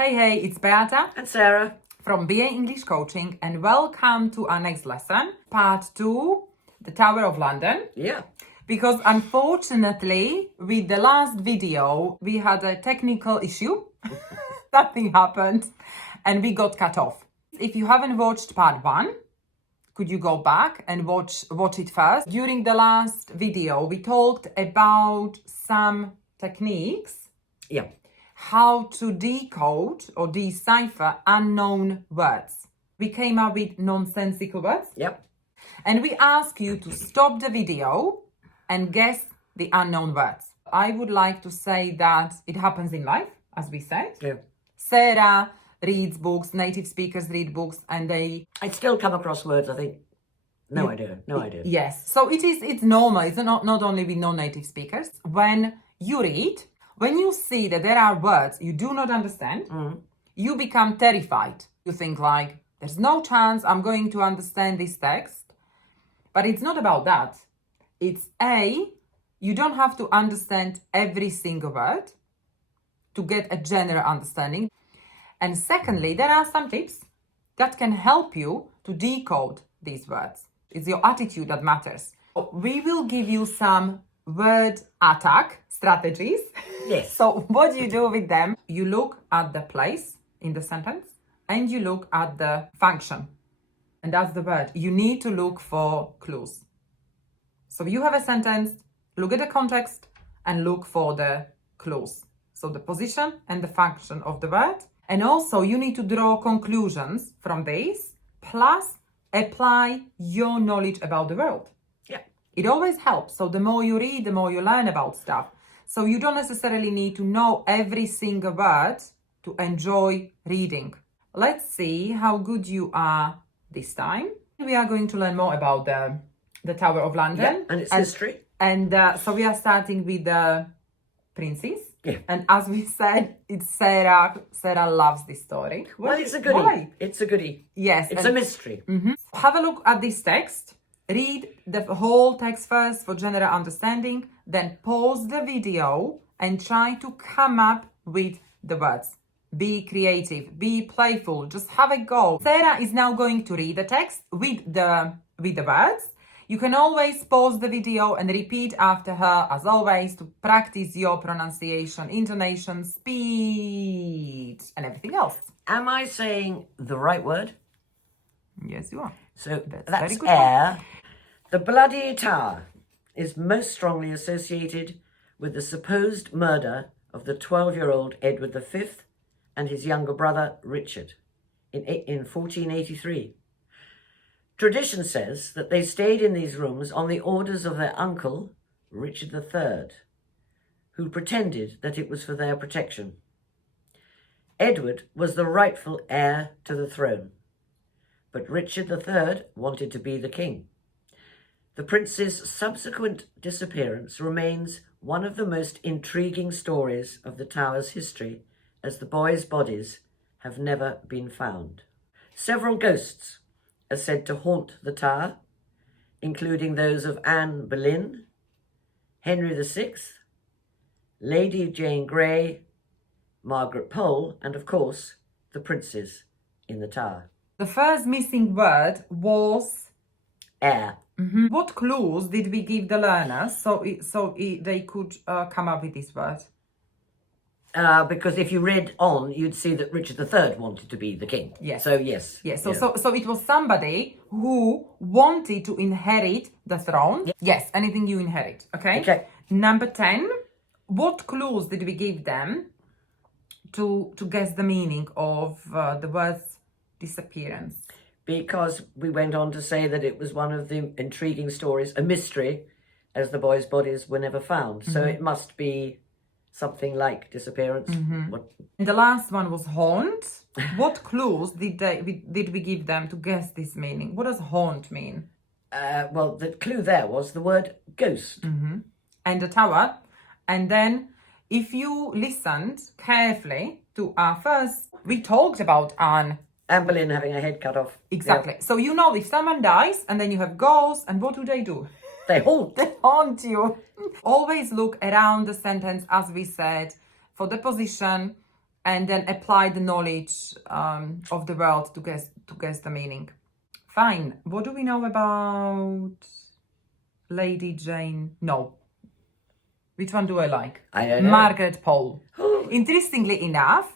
Hey, it's Beata And Sarah. from BA English Coaching, and welcome to our next lesson, part 2, the Tower of London. Yeah. Because unfortunately, with the last video, we had a technical issue. Something happened and we got cut off. If you haven't watched part 1, could you go back and watch it first? During the last video, we talked about some techniques. Yeah. How to decode or decipher unknown words. We came up with non-sensical words. Yep. And we ask you to stop the video and guess the unknown words. I would like to say that it happens in life, as we said. Yeah. Sarah reads books, native speakers read books, and I still come across words, I think. No idea. Yes. So it's normal. It's not only with non-native speakers. When you read, when you see that there are words you do not understand, you become terrified. You think like, there's no chance I'm going to understand this text. But it's not about that. It's you don't have to understand every single word to get a general understanding. And secondly, there are some tips that can help you to decode these words. It's your attitude that matters. We will give you some word attack strategies. Yes. So what you do with them, you look at the place in the sentence and you look at the function. And that's the word. You need to look for clues. So you have a sentence, look at the context and look for the clues. So the position and the function of the word. And also you need to draw conclusions from this, plus apply your knowledge about the world. Yeah. It always helps. So the more you read, the more you learn about stuff. So you don't necessarily need to know every single word to enjoy reading. Let's see how good you are this time. We are going to learn more about the Tower of London. Yeah, and its history. And so we are starting with the princess. Yeah. And as we said, it's Sarah. Sarah loves this story. Well, it's a goodie. Why? It's a goodie. Yes. It's a mystery. Have a look at this text. Read the whole text first for general understanding. Then pause the video and try to come up with the words. Be creative. Be playful. Just have a go. Sarah is now going to read the text with the words. You can always pause the video and repeat after her, as always, to practice your pronunciation, intonation, speed, and everything else. Am I saying the right word? Yes, you are. So very that's good air. The Bloody Tower is most strongly associated with the supposed murder of the 12-year-old Edward V and his younger brother Richard in 1483. Tradition says that they stayed in these rooms on the orders of their uncle, Richard III, who pretended that it was for their protection. Edward was the rightful heir to the throne, but Richard III wanted to be the king. The prince's subsequent disappearance remains one of the most intriguing stories of the tower's history, as the boys' bodies have never been found. Several ghosts are said to haunt the tower, including those of Anne Boleyn, Henry VI, Lady Jane Grey, Margaret Pole, and of course, the princes in the tower. The first missing word was Air. What clues did we give the learners so they could come up with this word? Because if you read on, you'd see that Richard III wanted to be the king. Yes. So yes. Yes. So it was somebody who wanted to inherit the throne. Yeah. Yes. Anything you inherit. Okay. Okay. Number 10. What clues did we give them to guess the meaning of the word's disappearance? Because we went on to say that it was one of the intriguing stories, a mystery, as the boys' bodies were never found. So it must be something like disappearance. And the last one was haunt. What clues did we give them to guess this meaning? What does haunt mean? Well, the clue there was the word ghost. And the tower. And then if you listened carefully to our first, we talked about Anne Boleyn having her head cut off. Exactly. So you know if someone dies and then you have ghosts, and what do? They haunt. They haunt you. Always look around the sentence, as we said, for the position and then apply the knowledge of the world to guess the meaning. Fine. What do we know about Lady Jane? No. Which one do I like? I don't know. Margaret Pole. Interestingly enough,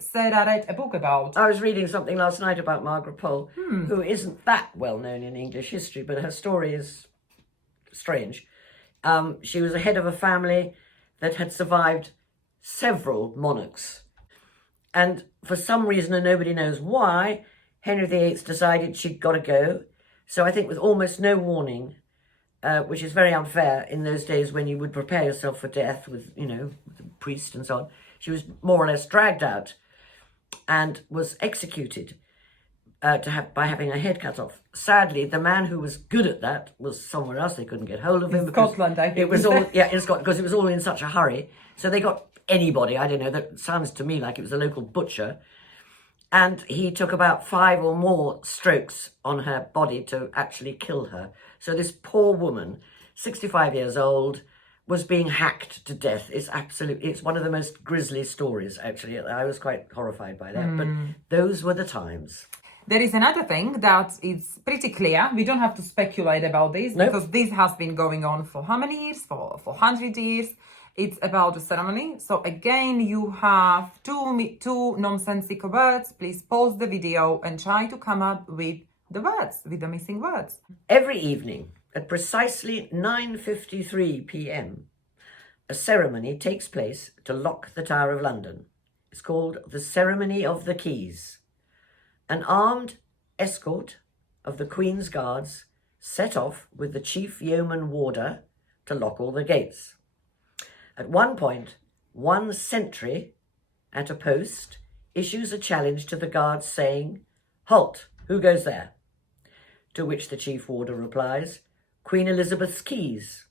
Sarah read a book about. I was reading something last night about Margaret Pole, who isn't that well known in English history, but her story is strange. She was the head of a family that had survived several monarchs. And for some reason, and nobody knows why, Henry VIII decided she'd got to go. So I think with almost no warning, which is very unfair in those days when you would prepare yourself for death with, with a priest and so on, she was more or less dragged out and was executed by having her head cut off. Sadly, the man who was good at that was somewhere else. They couldn't get hold of him. In Scotland, I think. It was all, in Scotland, because it was all in such a hurry. So they got anybody, I don't know, that sounds to me like it was a local butcher. And he took about 5 or more strokes on her body to actually kill her. So this poor woman, 65 years old, was being hacked to death. It's one of the most grisly stories, actually. I was quite horrified by that. But those were the times. There is another thing that is pretty clear. We don't have to speculate about this because this has been going on for how many years? For 100 years. It's about the ceremony. So again, you have two nonsensical words. Please pause the video and try to come up with the words, with the missing words. Every evening at precisely 9:53 p.m, a ceremony takes place to lock the Tower of London. It's called the Ceremony of the Keys. An armed escort of the Queen's Guards set off with the chief yeoman warder to lock all the gates. At one point, one sentry at a post issues a challenge to the guards saying, "Halt, who goes there?" To which the chief warder replies, "Queen Elizabeth's keys."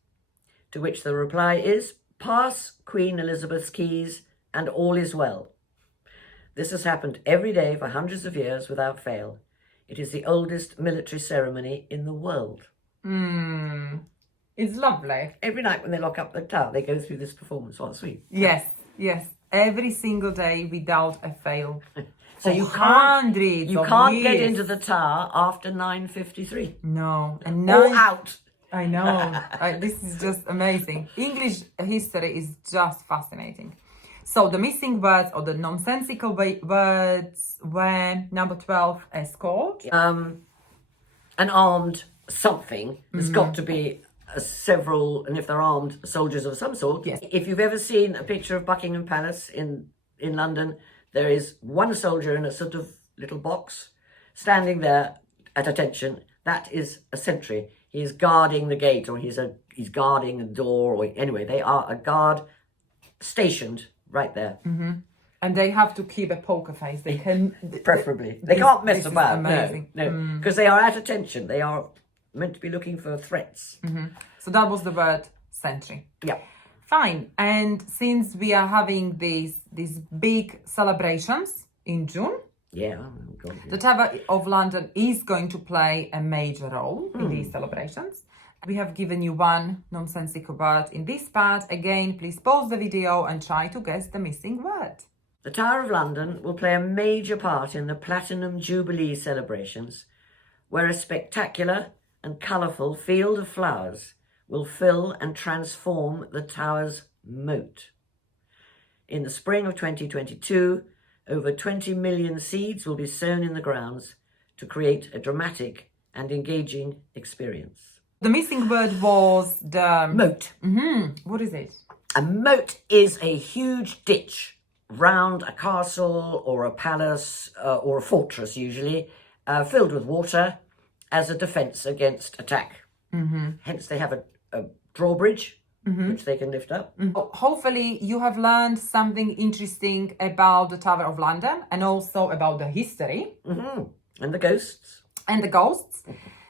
To which the reply is, "Pass Queen Elizabeth's keys and all is well." This has happened every day for hundreds of years without fail. It is the oldest military ceremony in the world. It's lovely. Every night when they lock up the tower, they go through this performance. What sweet. Yes. Every single day without a fail. So you can't get into the tower after 9:53. No. And Or out. I know. This is just amazing. English history is just fascinating. So the missing words or the nonsensical words were number 12, escort. An armed something. There's got to be several, and if they're armed, soldiers of some sort. Yes. If you've ever seen a picture of Buckingham Palace in London, there is one soldier in a sort of little box standing there at attention. That is a sentry. He is guarding the gate, or he's guarding a door, or anyway, they are a guard stationed right there. And they have to keep a poker face. They can Preferably. They can't mess about. Amazing. No, because they are at attention. They are meant to be looking for threats. So that was the word sentry. Yeah. Fine. And since we are having these big celebrations in June, the Tower of London is going to play a major role in these celebrations. We have given you one nonsensical word in this part. Again, please pause the video and try to guess the missing word. The Tower of London will play a major part in the Platinum Jubilee celebrations, where a spectacular and colourful field of flowers will fill and transform the tower's moat. In the spring of 2022, over 20 million seeds will be sown in the grounds to create a dramatic and engaging experience. The missing word was the moat. What is it? A moat is a huge ditch round a castle or a palace or a fortress, usually, filled with water as a defence against attack. Hence, they have a drawbridge, which they can lift up. Hopefully, you have learned something interesting about the Tower of London and also about the history. And the ghosts.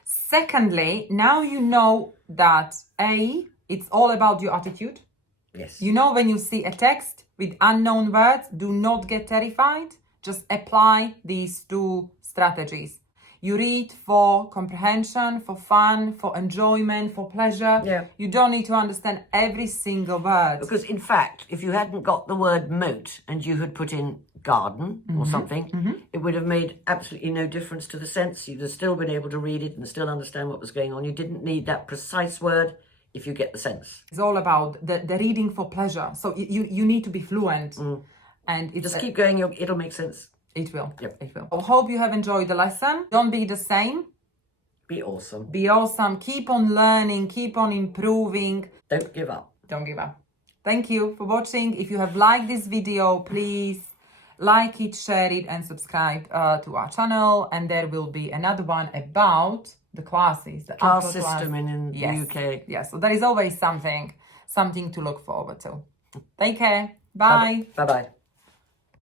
Secondly, now you know that it's all about your attitude. Yes. You know, when you see a text with unknown words, do not get terrified. Just apply these two strategies. You read for comprehension, for fun, for enjoyment, for pleasure. Yeah. You don't need to understand every single word. Because in fact, if you hadn't got the word moat and you had put in garden or something, it would have made absolutely no difference to the sense. You'd have still been able to read it and still understand what was going on. You didn't need that precise word if you get the sense. It's all about the reading for pleasure. So you need to be fluent. And it's Just keep going, it'll make sense. It will. Yep. It will. I hope you have enjoyed the lesson. Don't be the same. Be awesome. Be awesome. Keep on learning. Keep on improving. Don't give up. Don't give up. Thank you for watching. If you have liked this video, please like it, share it, and subscribe to our channel. And there will be another one about the classes, the Class upper system class. in the UK. Yes. So there is always something to look forward to. Take care. Bye. Bye-bye.